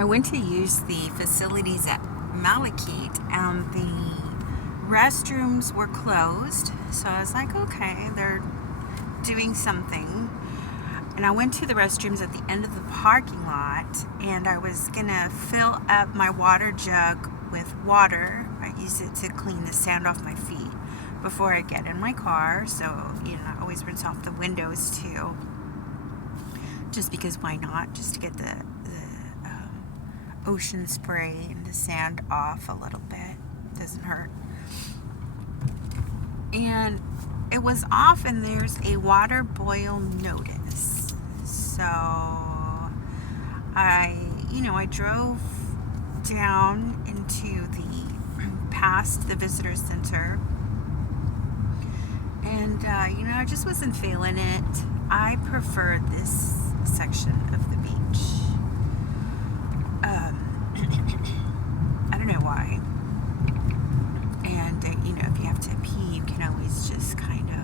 I went to use the facilities at Malachite and the restrooms were closed. So I was like, okay, they're doing something. And I went to the restrooms at the end of the parking lot and I was gonna fill up my water jug with water. I use it to clean the sand off my feet before I get in my car. So, I always rinse off the windows too. Just because why not? Just to get the ocean spray and the sand off a little bit. Doesn't hurt. And it was off and there's a water boil notice. So I drove down into past the visitor center. And, I just wasn't feeling it. I prefer this section of the beach. I don't know why. And, if you have to pee, you can always just kind of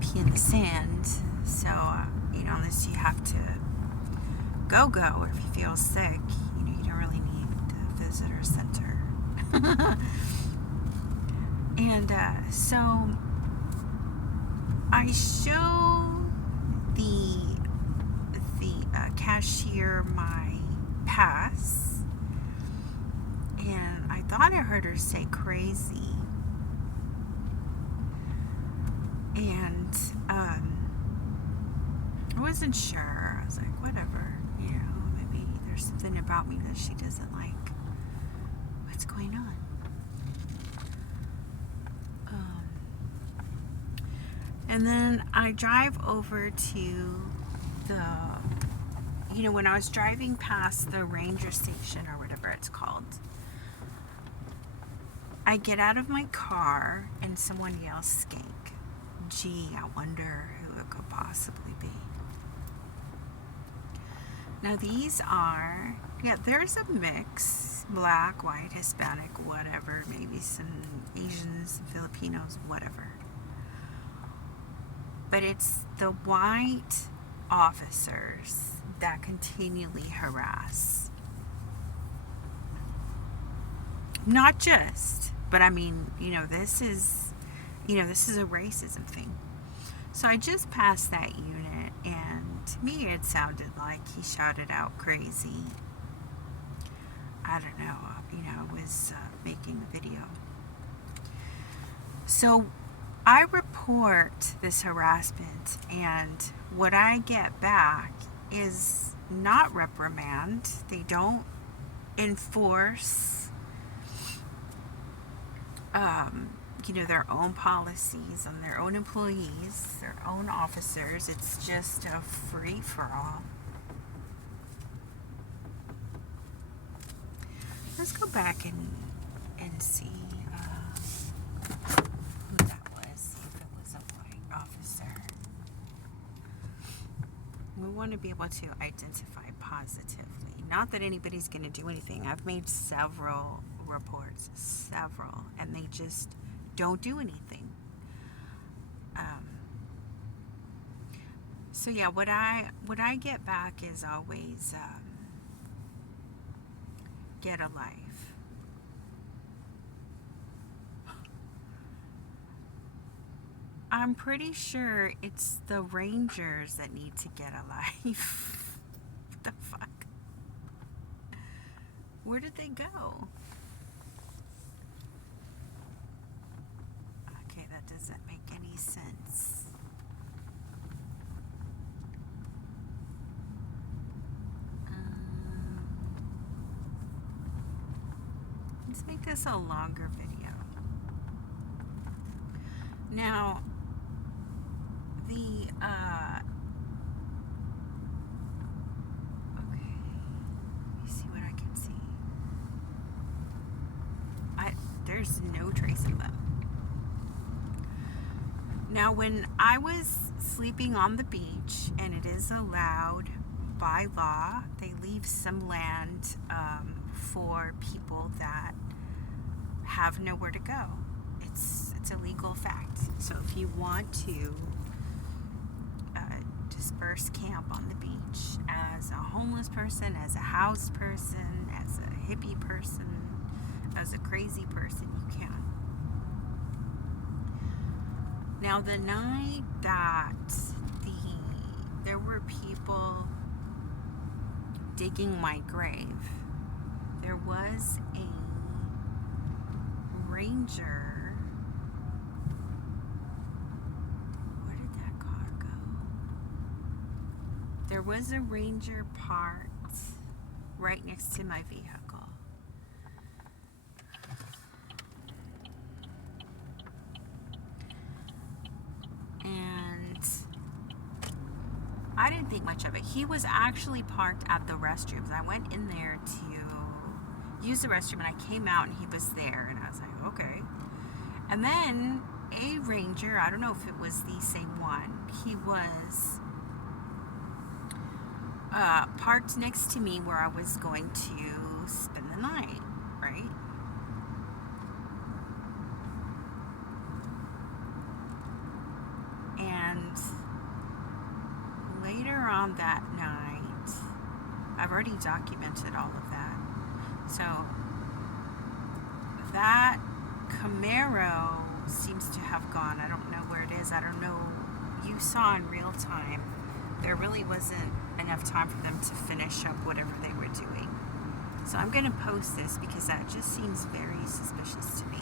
pee in the sand. So, unless you have to go, or if you feel sick, you don't really need the visitor center. And so I show the cashier my pass, and I thought I heard her say crazy, and I wasn't sure. I was like, whatever, maybe there's something about me that she doesn't like. What's going on? And then I drive over to when I was driving past the ranger station or whatever it's called, I get out of my car and someone yells skank. Gee, I wonder who it could possibly be. Now these are, there's a mix, black, white, Hispanic, whatever, maybe some Asians, Filipinos, whatever. But it's the white officers that continually harass. Not just, but I mean, this is a racism thing. So I just passed that unit, and to me it sounded like he shouted out crazy. I don't know, was making a video. So I report this harassment, and what I get back is not reprimand. They don't enforce their own policies on their own employees, their own officers. It's just a free-for-all. Let's go back and see who that was, see if it was a white officer. We want to be able to identify positively. Not that anybody's going to do anything. I've made several reports, and they just don't do anything. So yeah, what I get back is always get a life. I'm pretty sure it's the Rangers that need to get a life. What the fuck? Where did they go? Okay, that doesn't make any sense. Let's make this a longer video. Now, okay, let me see what I can see. There's no trace of them. Now, when I was sleeping on the beach, and it is allowed by law, they leave some land for people that have nowhere to go. It's a legal fact. So if you want to disperse camp on the beach as a homeless person, as a house person, as a hippie person, as a crazy person. You can. Now, the night that there were people digging my grave, there was a ranger. Where did that car go? There was a ranger parked right next to my vehicle. And I didn't think much of it. He was actually parked at the restrooms. I went in there to use the restroom and I came out and he was there, and I was like, okay. And then a ranger, I don't know if it was the same one, he was parked next to me where I was going to spend the night, right? And later on that night, I've already documented all of that. So that Camaro seems to have gone. I don't know where it is. I don't know. You saw in real time. There really wasn't enough time for them to finish up whatever they were doing. So I'm going to post this because that just seems very suspicious to me.